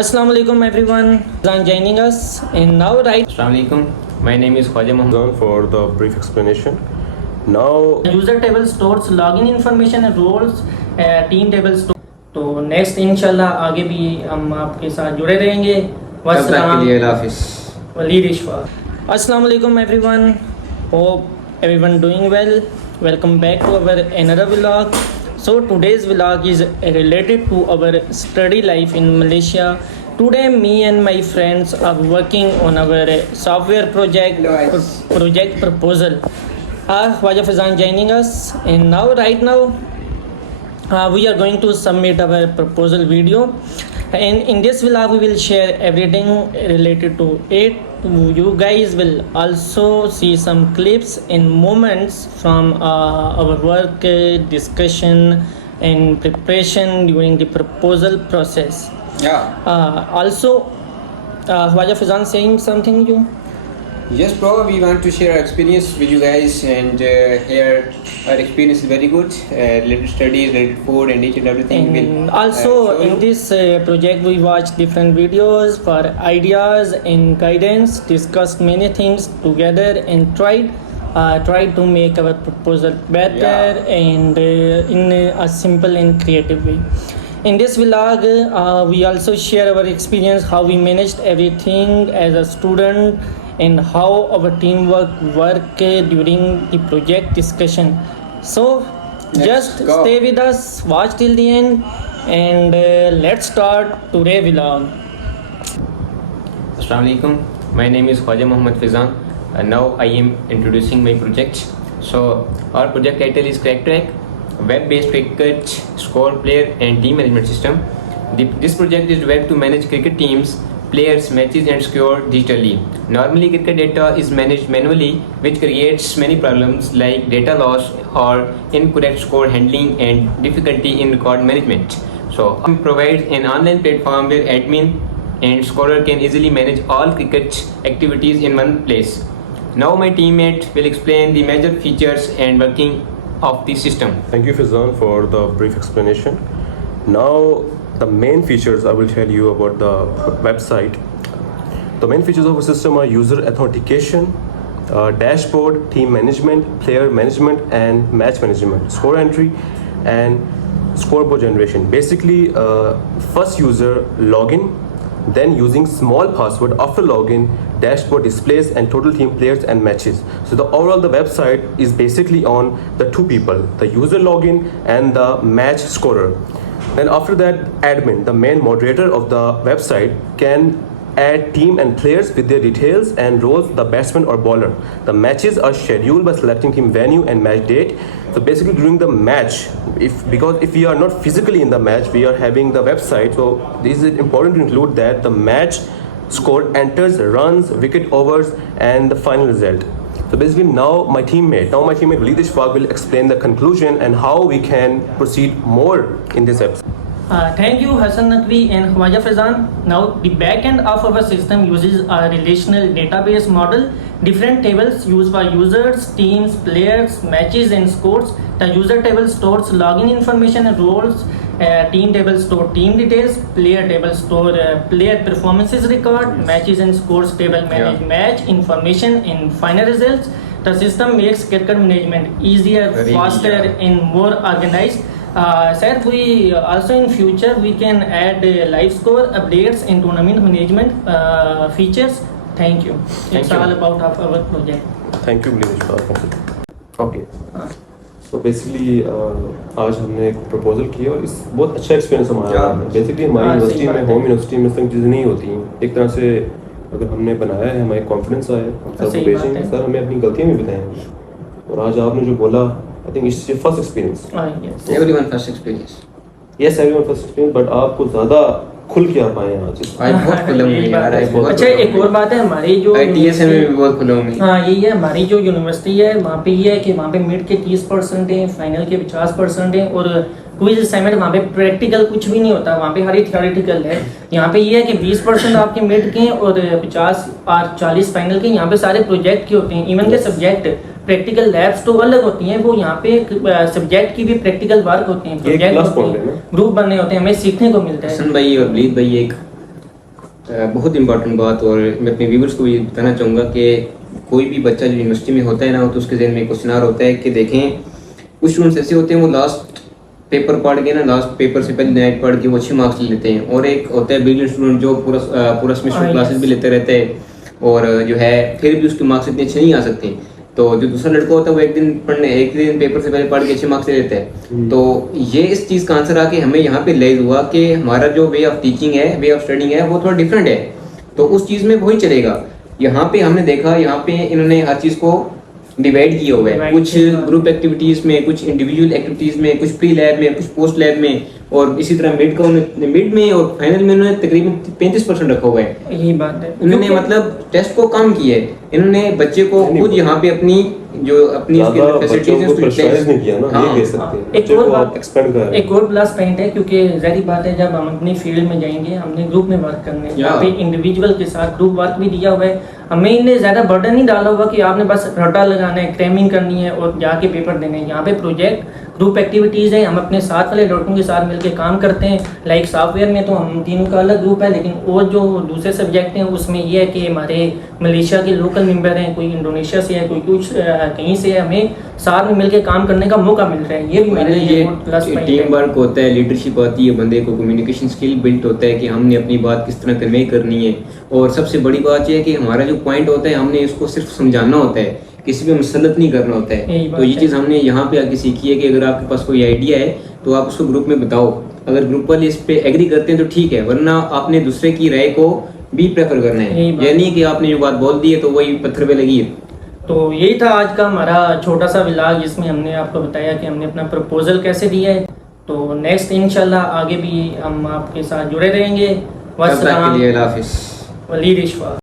Assalamu alaikum everyone. I'm joining us and now right Assalamu alaikum. My name is Khwaja Mohammed. For the brief explanation. Now, user table stores login information and roles team table store. तो नेक्स्ट इंशाल्लाह आगे भी हम आपके साथ जुड़े रहेंगे। वलीद इशफाक। अस्सलाम वालेकुम everyone. Hope everyone doing well. Welcome back to our another vlog. So today's vlog is related to our study life in Malaysia. Today me and my friends are working on our software project proposal. Khwaja Fazan joining us, and now right now we are going to submit our proposal video, and in this vlog we will share everything related to it. You guys will also see some clips and moments from our work discussion and preparation during the proposal process. Also Khwaja Fazan saying something you? Yes, bro. We want to share our experience with you guys, and here our experience is very good. Related studies, related food, and each and everything. And also in this project, we watched different videos for ideas and guidance. Discussed many things together and tried to make our proposal better and in a simple and creative way. In this vlog, we also share our experience, how we managed everything as a student, and how our teamwork work during the project discussion. So just stay with us, watch till the end, and let's start today's vlog. Assalamu alaikum. My name is Khwaja Mohammed Fazan, and now I am introducing my project. So our project title is CrackTrack, web-based cricket score, player and team management system. This project is developed to manage cricket teams, players, matches and score digitally. Normally cricket data is managed manually, which creates many problems like data loss or incorrect score handling and difficulty in record management. So it provides an online platform where admin and scorer can easily manage all cricket activities in one place. Now my teammate will explain the major features and working of the system. thank you Fizan for the brief explanation. Now, the main features I will tell you about the website. The main features of the system are user authentication, dashboard, team management, player management and match management, score entry and scoreboard generation. Basically, first user login, then using small password. After login, dashboard displays and total team players and matches. So the website is basically on the two people, the user login and the match scorer. Then after that, admin, the main moderator of the website, can add team and players with their details and roles, the batsman or bowler. The matches are scheduled by selecting team venue and match date. So basically during the match, because if we are not physically in the match, we are having the website. So this is important to include that the match score enters runs, wicket overs and the final result. So basically now my teammate Waleed Ishfaq will explain the conclusion and how we can proceed more in this episode. Thank you Hassan Naqvi and Khwaja Fazan. Now the backend of our system uses a relational database model. Different tables used for users, teams, players, matches and scores. The user table stores login information and roles. Team table store team details. Player table store player performances record. Matches and scores table manage match information and final results. The system makes cricket management easier, faster and more organized. Sir, we also in future we can add live score updates and tournament management features. Thank you. It's all about our project. Thank you Waleed Ishfaq. Okay. तो बेसिकली आज हमने एक प्रपोजल किया और इस बहुत अच्छा एक्सपीरियंस हमारा रहा है. बेसिकली हमारी यूनिवर्सिटी में होम यूनिवर्सिटी में सब चीज़ें नहीं होती हैं. एक तरह से अगर हमने बनाया है हमारे कॉन्फिडेंस आया है, हम सबको भेजेंगे, सर हमें अपनी गलतियाँ भी बताएंगे. और आज आपने जो बोला, I think it's your first experience. Everyone first experience. Yes everyone first experience, but आपको ज़्यादा खुल के आ पाए हैं आज. बहुत खुला हूँ यार. अच्छा, एक और बात है हमारी जो ITSM में भी बहुत खुला हूँ. हाँ, यही है हमारी जो यूनिवर्सिटी है, वहाँ पे ये है कि वहाँ पे मिड के 30% हैं, फाइनल के 50% हैं और क्विज असाइनमेंट वहाँ पे प्रैक्टिकल कुछ भी नहीं होता, वहाँ पे हर थियोरेटिकल है. यहाँ पे ये है कि 20% आपके मिड के और 50 और 40 फाइनल के. यहाँ पे सारे प्रोजेक्ट के होते हैं, इवन के सब्जेक्ट प्रैक्टिकल लैब्स तो अलग होती हैं, वो यहाँ पे सब्जेक्ट की भी प्रैक्टिकल वर्क होते हैं, प्रोजेक्ट होते हैं, ग्रुप बनने होते हैं, हमें सीखने को मिलता है. हसन भाई और वलीद भाई एक बहुत इंपॉर्टेंट बात, और मैं अपने व्यूवर्स को भी बताना चाहूँगा कि कोई भी बच्चा जो यूनिवर्सिटी में होता है ना, तो उसके जहन में क्वेश्चन होता है कि देखें कुछ स्टूडेंट्स ऐसे होते हैं वो लास्ट पेपर पढ़ के ना, लास्ट पेपर से पहले नाइट पढ़ के वो अच्छे मार्क्स ले लेते हैं, और एक होता है ब्रिलियंट स्टूडेंट जो पूरा सेमेस्टर क्लासेस भी लेते रहते हैं और जो है फिर भी उसके मार्क्स इतने अच्छे नहीं आ सकते। तो जो दूसरा लड़का होता है वो एक दिन पेपर से पहले पढ़ के अच्छे मार्क्स ले लेता है। तो ये इस चीज़ का आंसर आके हमें यहाँ पे रियलाइज हुआ कि हमारा जो वे ऑफ टीचिंग है, वे ऑफ स्टडिंग है, वो थोड़ा डिफरेंट है, तो उस चीज़ में वही चलेगा। यहाँ पे हमने देखा, यहाँ पे इन्होंने हर चीज़ को डिवाइड किया हुआ है, कुछ ग्रुप एक्टिविटीज़ में, कुछ इंडिविजुअल एक्टिविटीज़ में, कुछ प्री लैब में, कुछ पोस्ट लैब में, और इसी तरह मिड में और फाइनल में उन्होंने तकरीबन 35% रखा हुआ है। यही बात है, उन्होंने मतलब टेस्ट को कम किया है, इन्होंने बच्चे को खुद यहाँ पे अपनी फैसिलिटीज नहीं किया ना, ये कह सकते हैं। एक और बात एक्सपेंड कर एक और प्लस पॉइंट है, क्योंकि जाहिर बात है जब हम अपनी फील्ड में जाएंगे हमने ग्रुप में वर्क करना है, यहाँ पे इंडिविजुअल के साथ ग्रुप वर्क भी दिया हुआ है। हमें इन्हें ज़्यादा बर्डन नहीं डाला हुआ कि आपने बस रटा लगाना है, क्रैमिंग करनी है और जाके पेपर देने हैं। यहाँ पे प्रोजेक्ट ग्रुप एक्टिविटीज़ हैं, हम अपने साथ वाले लड़कों के साथ मिलकर काम करते हैं। लाइक सॉफ्टवेयर में तो हम तीनों का अलग ग्रुप है, लेकिन और जो दूसरे सब्जेक्ट हैं उसमें ये है कि हमारे मलेशिया के लोकल मेंबर हैं, कोई इंडोनेशिया से है, कोई कुछ कहीं से है, हमें साथ में मिलकर काम करने का मौका मिल रहा है। ये भी मेरे लिए प्लस पॉइंट है। टीम वर्क होता है, लीडरशिप आती है, बंदे को कम्युनिकेशन स्किल बिल्ट होता है कि हमने अपनी बात किस तरह कन्वे करनी है, और सबसे बड़ी बात यह है कि हमारा जो पॉइंट होता है हमने इसको सिर्फ समझाना होता है, किसी पे मुसलत नहीं करना होता है। तो ये चीज़ हमने यहाँ पे आके सीखी है कि अगर आपके पास कोई आइडिया है तो आप उसको ग्रुप में बताओ, अगर ग्रुप वाले इस पे एग्री करते हैं तो ठीक है, वरना आपने दूसरे की राय को भी प्रेफर करना है। ये नहीं कि आपने जो बात बोल दी है तो वही पत्थर पे लगी है। तो यही था आज का हमारा छोटा सा व्लॉग, जिसमें हमने आपको बताया कि हमने अपना प्रपोजल कैसे दिया है। तो नेक्स्ट इंशाल्लाह आगे भी हम आपके साथ जुड़े रहेंगे। तब तक के लिए अल्लाह हाफिज़। वलीद इशफाक।